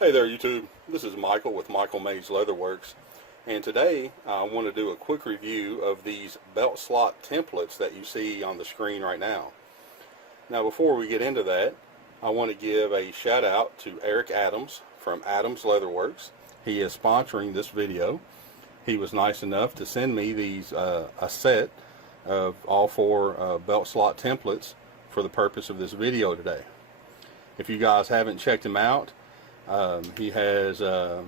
Hey there YouTube, this is Michael with Michael Mays Leatherworks, and today I want to do a quick review of these belt slot templates that you see on the screen right now. Now before we get into that, I want to give a shout out to Eric Adams from Adams Leatherworks. He is sponsoring this video. He was nice enough to send me these a set of all four belt slot templates for the purpose of this video today. If you guys haven't checked him out, he has a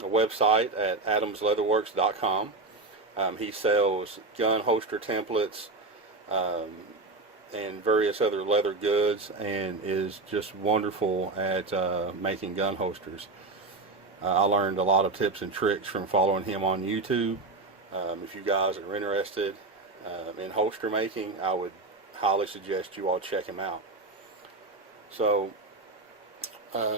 website at adamsleatherworks.com. He sells gun holster templates and various other leather goods, and is just wonderful at making gun holsters. I learned a lot of tips and tricks from following him on YouTube. If you guys are interested in holster making, I would highly suggest you all check him out. So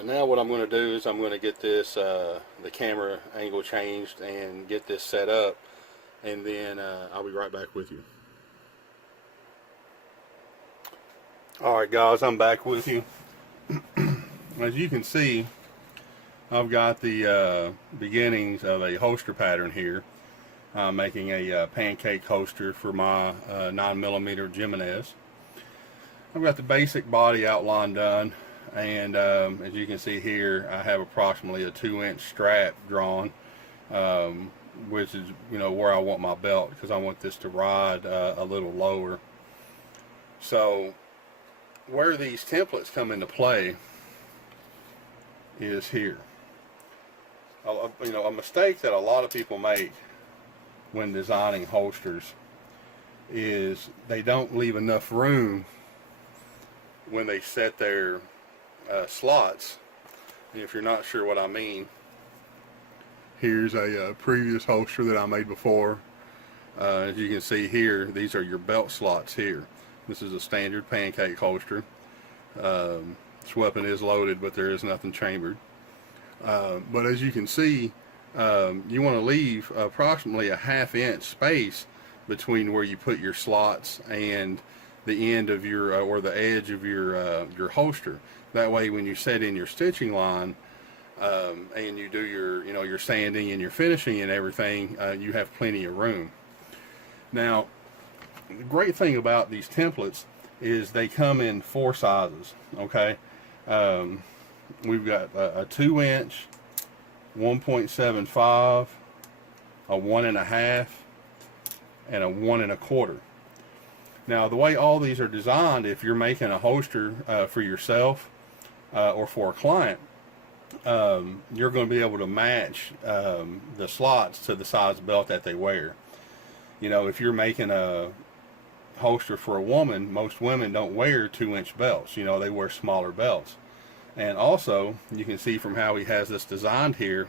now what I'm going to do is I'm going to get this the camera angle changed and get this set up, and then I'll be right back with you. Alright guys, I'm back with you. As you can see, I've got the beginnings of a holster pattern here. I'm making a pancake holster for my 9mm Jimenez. I've got the basic body outline done. And as you can see here, I have approximately a 2-inch strap drawn, which is, where I want my belt, because I want this to ride a little lower. So where these templates come into play is here. A mistake that a lot of people make when designing holsters is they don't leave enough room when they set their slots. And if you're not sure what I mean, here's a previous holster that I made before. As you can see here, these are your belt slots here. This is a standard pancake holster. This weapon is loaded, but there is nothing chambered. But as you can see, you want to leave approximately a 1/2 inch space between where you put your slots and the end of your or the edge of your holster. That way, when you set in your stitching line and you do your sanding and your finishing and everything, you have plenty of room. Now, the great thing about these templates is they come in 4 sizes. Okay, we've got a 2-inch, 1.75, a 1.5, and a 1 1/4. Now, the way all these are designed, if you're making a holster for yourself or for a client, you're going to be able to match the slots to the size belt that they wear. If you're making a holster for a woman, most women don't wear 2-inch belts. They wear smaller belts. And also, you can see from how he has this designed here,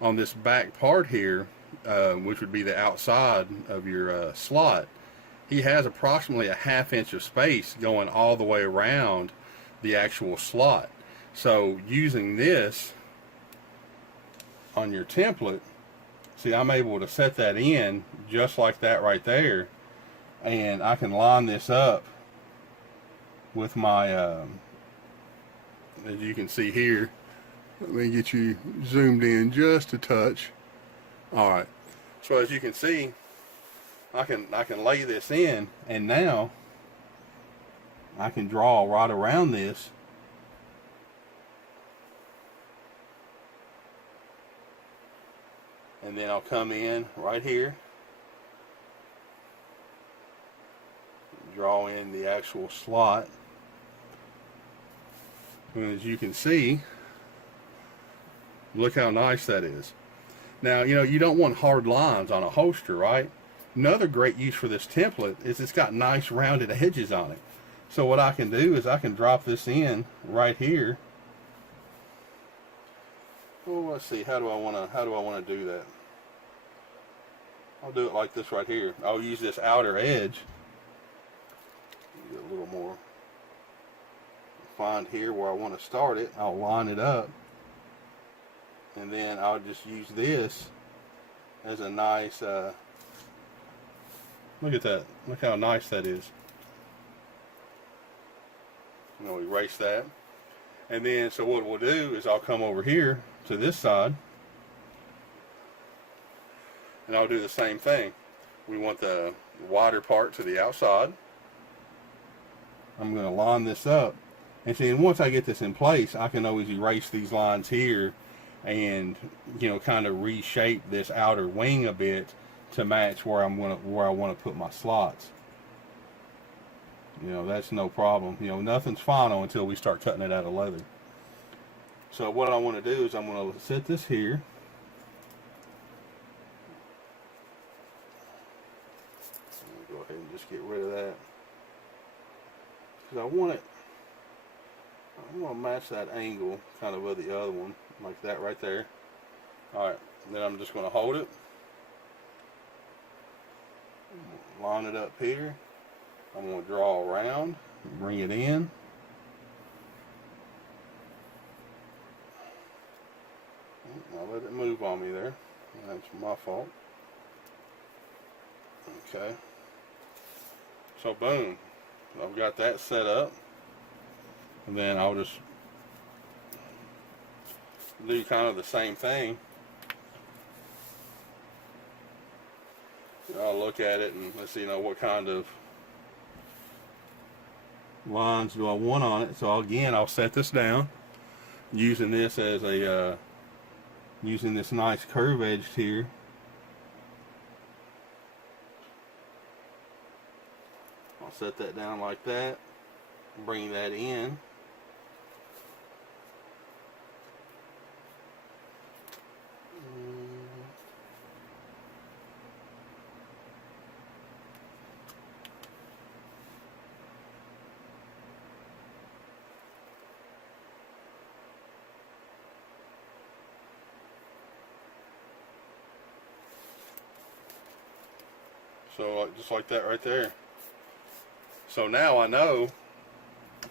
on this back part here, which would be the outside of your slot, he has approximately a 1/2 inch of space going all the way around the actual slot. So using this on your template, see, I'm able to set that in just like that right there, and I can line this up with my as you can see here. Let me get you zoomed in just a touch. Alright, so as you can see, I can lay this in, and now I can draw right around this, and then I'll come in right here, draw in the actual slot, and as you can see, look how nice that is. Now, you don't want hard lines on a holster, right? Another great use for this template is it's got nice rounded edges on it. So what I can do is I can drop this in right here. Well, let's see, how do I want to do that? I'll do it like this right here. I'll use this outer edge. Get a little more. Find here where I want to start it. I'll line it up, and then I'll just use this as a nice look at that. Look how nice that is. I'm going to erase that. And then, so what we'll do is I'll come over here to this side, and I'll do the same thing. We want the wider part to the outside. I'm going to line this up. And see, and once I get this in place, I can always erase these lines here and, you know, kind of reshape this outer wing a bit to match where I want to put my slots. You know, that's no problem. You know, nothing's final until we start cutting it out of leather. So what I want to do is I'm going to set this here. Go ahead and just get rid of that, because I want to match that angle kind of with the other one, like that right there. Alright, then I'm just going to hold it, line it up here. I'm going to draw around, bring it in. I let it move on me there. That's my fault. Okay. So boom, I've got that set up, and then I'll just do kind of the same thing. I'll look at it and let's see, you know, what kind of lines do I want on it. So again, I'll set this down using this as a using this nice curve edge here. I'll set that down like that, bring that in. So just like that right there. So now I know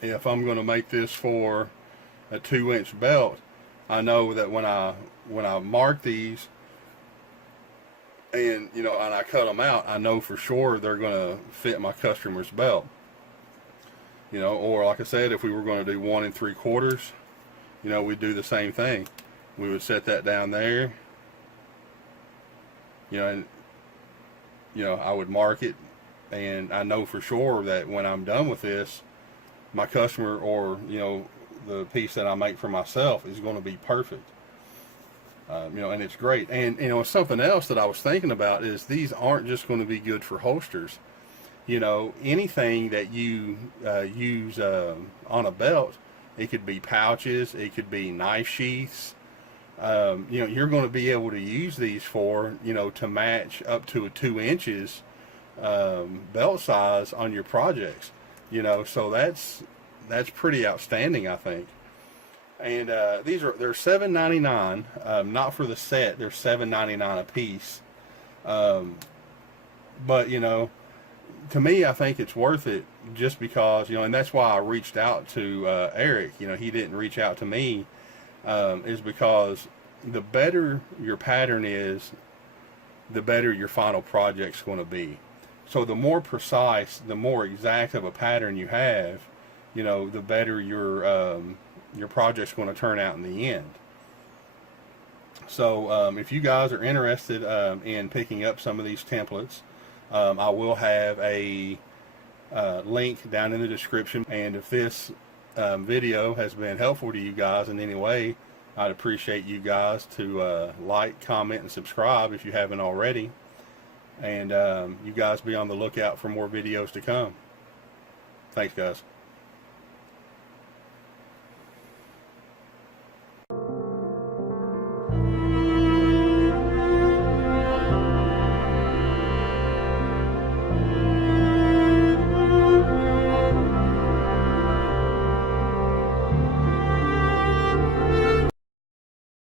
if I'm going to make this for a 2-inch belt, I know that when I mark these and, you know, and I cut them out, I know for sure they're going to fit my customer's belt. You know, or like I said, if we were going to do 1 3/4, you know, we'd do the same thing. We would set that down there, you know, and, you know, I would mark it, and I know for sure that when I'm done with this, my customer, or, you know, the piece that I make for myself is going to be perfect. You know, and it's great. And, you know, something else that I was thinking about is these aren't just going to be good for holsters. You know, anything that you use on a belt, it could be pouches, it could be knife sheaths. You know, you're going to be able to use these for, you know, to match up to a 2 inches belt size on your projects. You know, so that's pretty outstanding, I think. And they're $7.99, not for the set. They're $7.99 a piece. But, you know, to me, I think it's worth it just because, you know, and that's why I reached out to Eric. You know, he didn't reach out to me, is because the better your pattern is, the better your final project's going to be. So the more precise, the more exact of a pattern you have, you know, the better your project's going to turn out in the end. So if you guys are interested in picking up some of these templates, I will have a link down in the description. And if this video has been helpful to you guys in any way, I'd appreciate you guys to like, comment, and subscribe if you haven't already. And you guys be on the lookout for more videos to come. Thanks, guys.